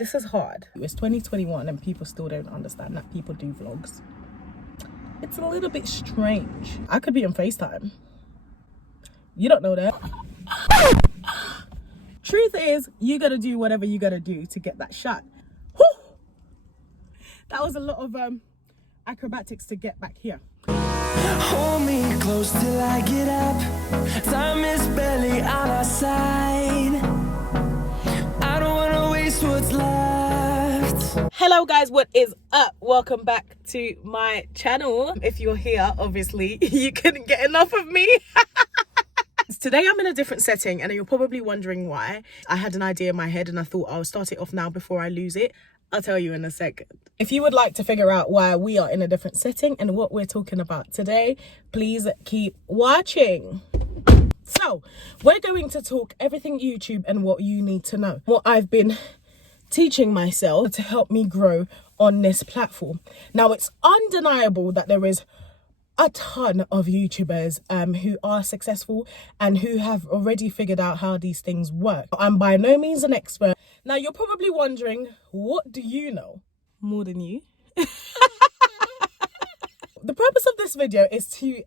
This is hard. It's 2021 and people still don't understand that people do vlogs. It's a little bit strange. I could be on FaceTime. You don't know that. Truth is, you gotta do whatever you gotta do to get that shot. Whew! That was a lot of acrobatics to get back here. Hold me close till I get up. Time is barely on our side. I don't wanna waste what's left. Hello guys, what is up? Welcome back to my channel. If you're here, obviously you couldn't get enough of me. Today I'm in a different setting and you're probably wondering why. I had an idea in my head and I thought I'll start it off now before I lose it. I'll tell you in a second. If you would like to figure out why we are in a different setting and what we're talking about today, please keep watching. So, we're going to talk everything YouTube and what you need to know. What I've been teaching myself to help me grow on this platform. Now, it's undeniable that there is a ton of YouTubers who are successful and who have already figured out how these things work. I'm by no means an expert. Now, you're probably wondering, what do you know more than you? The purpose of this video is to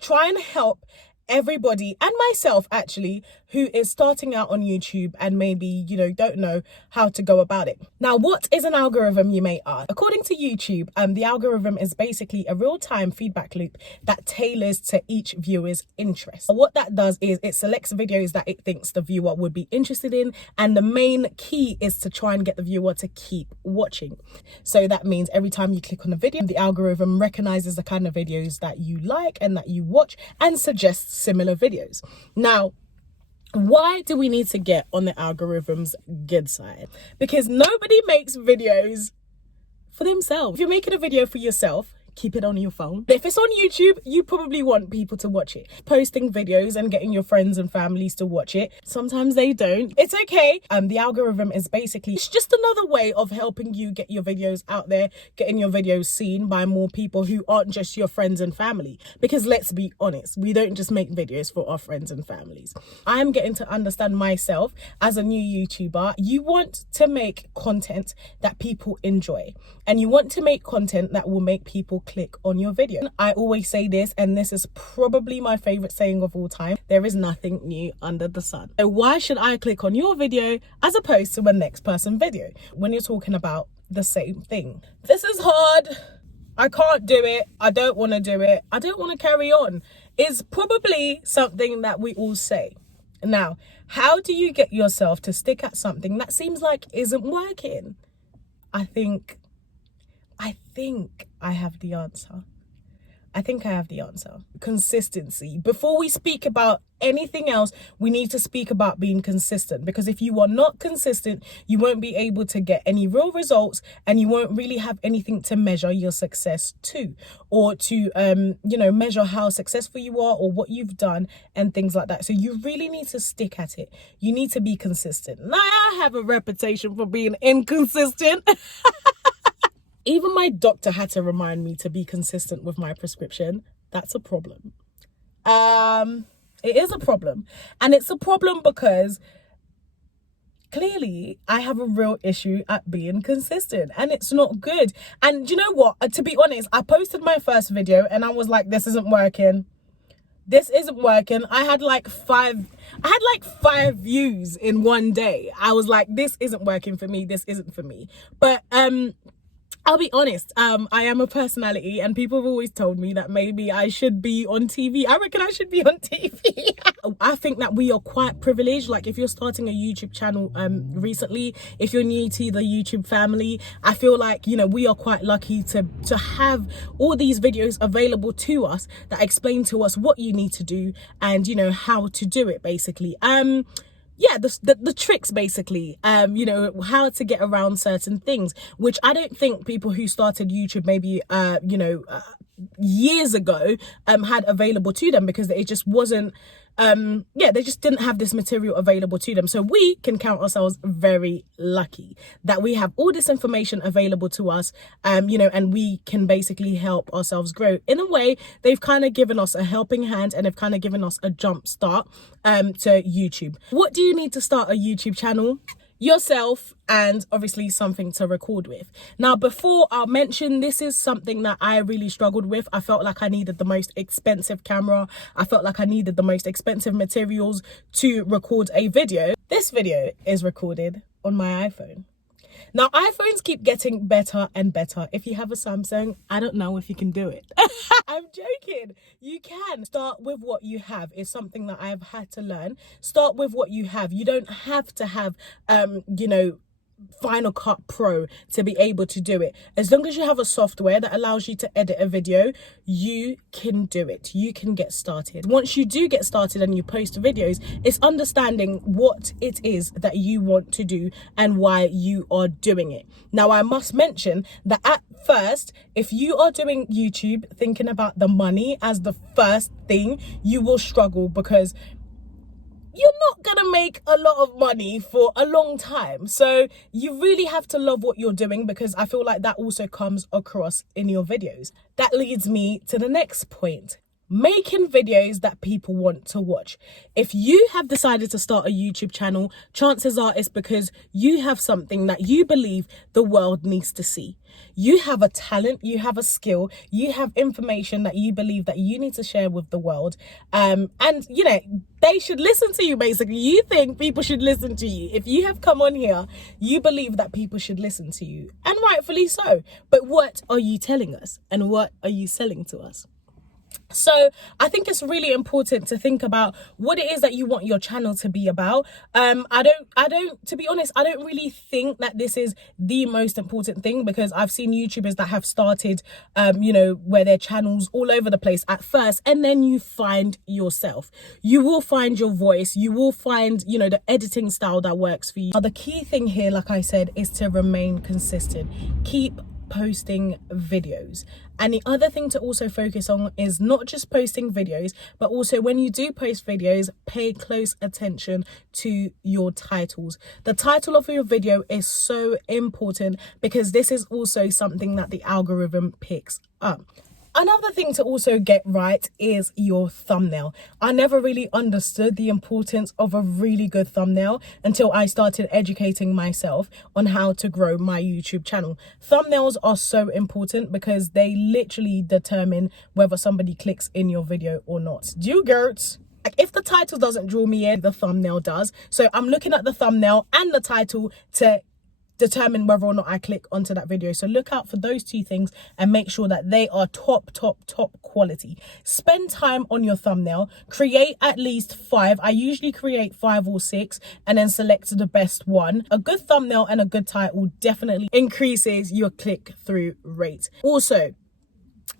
try and help everybody and myself actually who is starting out on YouTube and maybe, you know, don't know how to go about it. Now, what is an algorithm, you may ask? According to YouTube, the algorithm is basically a real-time feedback loop that tailors to each viewer's interest. What that does is it selects videos that it thinks the viewer would be interested in, and the main key is to try and get the viewer to keep watching. So that means every time you click on a video, the algorithm recognizes the kind of videos that you like and that you watch and suggests similar videos. Now, why do we need to get on the algorithm's good side? Because nobody makes videos for themselves. If you're making a video for yourself, keep it on your phone. If it's on YouTube, you probably want people to watch it. Posting videos and getting your friends and families to watch it. Sometimes they don't. It's okay. The algorithm is basically, it's just another way of helping you get your videos out there, getting your videos seen by more people who aren't just your friends and family. Because let's be honest, we don't just make videos for our friends and families. I'm getting to understand myself as a new YouTuber. You want to make content that people enjoy. And you want to make content that will make people click on your video. I always say this, and this is probably my favorite saying of all time: there is nothing new under the sun. So why should I click on your video as opposed to a next person video when you're talking about the same thing? This is hard. I can't do it. I don't want to do it. I don't want to carry on. Is probably something that we all say. Now, how do you get yourself to stick at something that seems like isn't working? I think I have the answer. I think I have the answer. Consistency. Before we speak about anything else, we need to speak about being consistent, because if you are not consistent, you won't be able to get any real results and you won't really have anything to measure your success to, or to, you know, measure how successful you are or what you've done and things like that. So you really need to stick at it. You need to be consistent. Now, I have a reputation for being inconsistent. Even my doctor had to remind me to be consistent with my prescription. That's a problem. It is a problem. And it's a problem because clearly I have a real issue at being consistent and it's not good. And you know what? To be honest, I posted my first video and I was like, this isn't working. This isn't working. I had like five views in one day. I was like, this isn't working for me. This isn't for me. But, I'll be honest, I am a personality and people have always told me that maybe I should be on TV. I reckon I should be on TV. I think that we are quite privileged. Like if you're starting a YouTube channel recently, if you're new to the YouTube family, I feel like, you know, we are quite lucky to have all these videos available to us that explain to us what you need to do and, you know, how to do it basically. Yeah, the tricks basically, you know, how to get around certain things, which I don't think people who started YouTube maybe, you know, years ago had available to them, because it just wasn't, yeah, they just didn't have this material available to them. So we can count ourselves very lucky that we have all this information available to us, you know, and we can basically help ourselves grow. In a way, they've kind of given us a helping hand and have kind of given us a jump start to YouTube. What do you need to start a YouTube channel? yourself, and obviously something to record with. Now, before I'll mention, this is something that I really struggled with. I felt like I needed the most expensive camera. I felt like I needed the most expensive materials to record a video. This video is recorded on my iPhone. Now, iPhones keep getting better and better. If you have a Samsung, I don't know if you can do it. I'm joking. You can. Start with what you have is something that I've had to learn. Start with what you have. You don't have to have, Final Cut Pro to be able to do it. As long as you have a software that allows you to edit a video, you can do it. You can get started. Once you do get started and you post videos, it's understanding what it is that you want to do and why you are doing it. Now, I must mention that at first, if you are doing YouTube thinking about the money as the first thing, you will struggle, because you're not gonna make a lot of money for a long time. So you really have to love what you're doing, because I feel like that also comes across in your videos. That leads me to the next point. Making videos that people want to watch. If you have decided to start a YouTube channel, chances are it's because you have something that you believe the world needs to see. You have a talent, you have a skill, you have information that you believe that you need to share with the world. And they should listen to you, basically. You think people should listen to you. If you have come on here, you believe that people should listen to you, and rightfully so. But what are you telling us, and what are you selling to us? So I think it's really important to think about what it is that you want your channel to be about. To be honest, I don't really think that this is the most important thing, because I've seen YouTubers that have started, where their channels all over the place at first, and then you find yourself. You will find your voice. You will find, the editing style that works for you. Now, the key thing here, like I said, is to remain consistent. Keep posting videos. And the other thing to also focus on is not just posting videos, but also when you do post videos, pay close attention to your titles. The title of your video is so important, because this is also something that the algorithm picks up. Another thing to also get right is your thumbnail. I never really understood the importance of a really good thumbnail until I started educating myself on how to grow my YouTube channel. Thumbnails are so important, because they literally determine whether somebody clicks in your video or not. Do you get? Like, if the title doesn't draw me in, the thumbnail does. So I'm looking at the thumbnail and the title to determine whether or not I click onto that video. So look out for those two things and make sure that they are top quality. Spend time on your thumbnail. Create at least 5. I usually create 5 or 6 and then select the best one. A good thumbnail and a good title definitely increases your click-through rate. Also,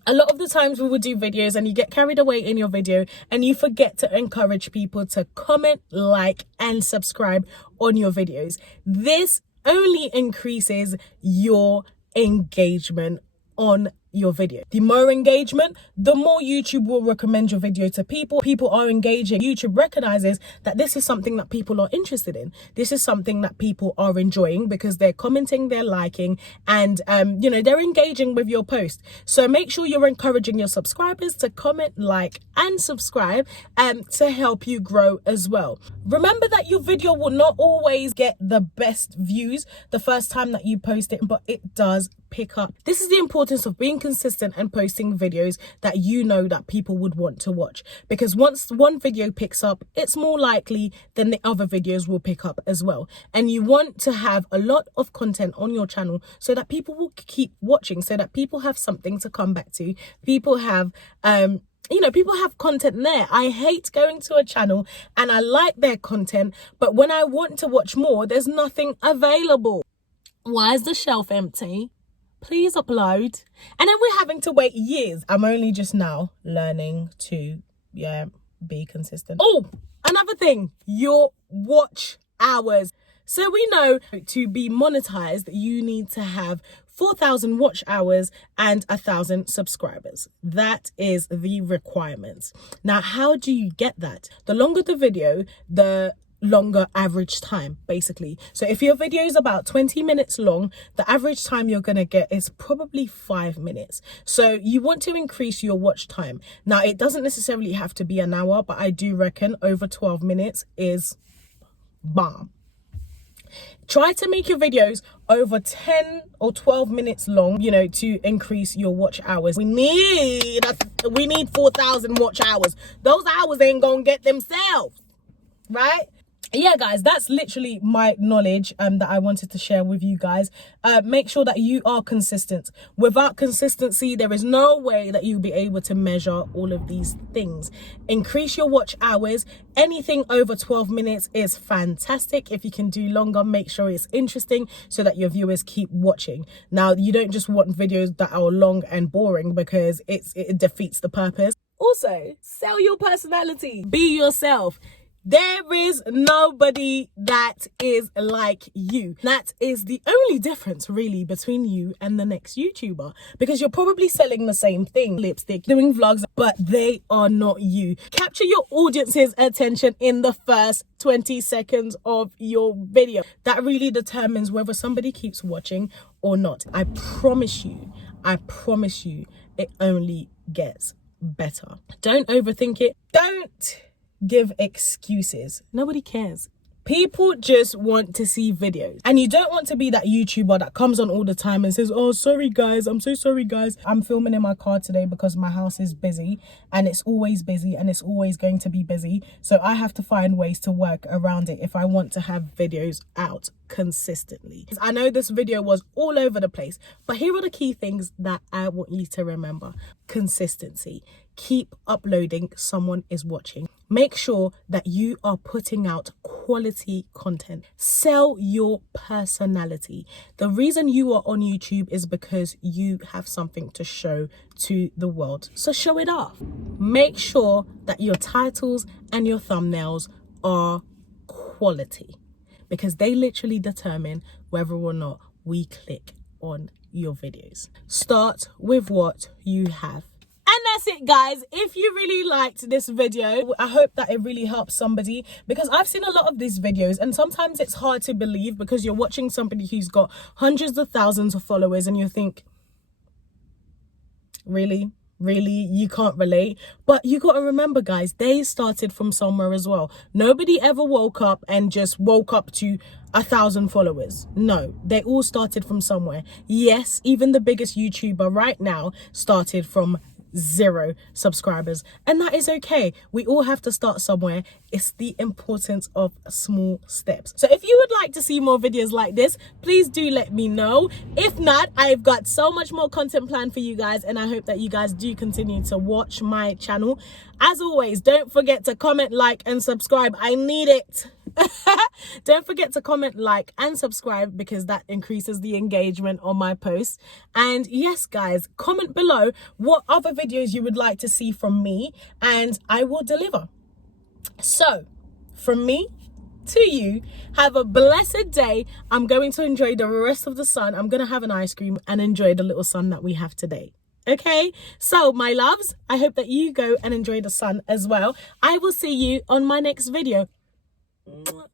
a lot of the times we will do videos and you get carried away in your video and you forget to encourage people to comment, like, and subscribe on your videos. This only increases your engagement on your video. The more engagement, the more YouTube will recommend your video to people. People are engaging. YouTube recognizes that this is something that people are interested in. This is something that people are enjoying, because they're commenting, they're liking, and they're engaging with your post. So make sure you're encouraging your subscribers to comment, like, and subscribe to help you grow as well. Remember that your video will not always get the best views the first time that you post it, but it does pick up. This is the importance of being consistent and posting videos that you know that people would want to watch, because once one video picks up, it's more likely then the other videos will pick up as well. And you want to have a lot of content on your channel so that people will keep watching, so that people have something to come back to. People have people have content there. I hate going to a channel and I like their content, but when I want to watch more, there's nothing available. Why is the shelf empty? Please upload. And then we're having to wait years. I'm only just now learning to be consistent. Oh, another thing, your watch hours. So we know to be monetized, you need to have 4,000 watch hours and 1,000 subscribers. That is the requirement. Now, how do you get that? The longer the video, the longer average time, basically. So if your video is about 20 minutes long, the average time you're going to get is probably 5 minutes. So you want to increase your watch time. Now, it doesn't necessarily have to be an hour, but I do reckon over 12 minutes is bomb. Try to make your videos over 10 or 12 minutes long, you know, to increase your watch hours. We need 4,000 watch hours. Those hours ain't gonna get themselves, right? Yeah, guys, that's literally my knowledge that I wanted to share with you guys. Make sure that you are consistent. Without consistency, there is no way that you'll be able to measure all of these things. Increase your watch hours. Anything over 12 minutes is fantastic. If you can do longer, make sure it's interesting so that your viewers keep watching. Now, you don't just want videos that are long and boring, because it defeats the purpose. Also, sell your personality. Be yourself. There is nobody that is like you. That is the only difference really between you and the next YouTuber, because you're probably selling the same thing, lipstick, doing vlogs, but they are not you. Capture your audience's attention in the first 20 seconds of your video. That really determines whether somebody keeps watching or not. I promise you, it only gets better. Don't overthink it. Don't give excuses. Nobody cares. People just want to see videos, and you don't want to be that YouTuber that comes on all the time and says, oh, sorry guys, I'm so sorry guys, I'm filming in my car today because my house is busy, and it's always busy and it's always going to be busy, so I have to find ways to work around it if I want to have videos out consistently. I know this video was all over the place, but here are the key things that I want you to remember. Consistency. Keep uploading. Someone is watching. Make sure that you are putting out quality content. Sell your personality. The reason you are on YouTube is because you have something to show to the world. So show it off. Make sure that your titles and your thumbnails are quality, because they literally determine whether or not we click on your videos. Start with what you have. And that's it, guys. If you really liked this video, I hope that it really helps somebody, because I've seen a lot of these videos and sometimes it's hard to believe, because you're watching somebody who's got hundreds of thousands of followers and you think, really you can't relate. But you got to remember, guys, they started from somewhere as well. Nobody ever woke up and just woke up to 1,000 followers. No, they all started from somewhere. Yes, even the biggest YouTuber right now started from 0 subscribers, and that is okay. We all have to start somewhere. It's the importance of small steps. So if you would like to see more videos like this, please do let me know. If not, I've got so much more content planned for you guys, and I hope that you guys do continue to watch my channel. As always, don't forget to comment, like, and subscribe. I need it. Don't forget to comment, like, and subscribe, because that increases the engagement on my posts. And yes, guys, comment below what other videos you would like to see from me, and I will deliver. So from me to you, have a blessed day. I'm going to enjoy the rest of the sun. I'm going to have an ice cream and enjoy the little sun that we have today. Okay, so my loves, I hope that you go and enjoy the sun as well. I will see you on my next video. Mwah.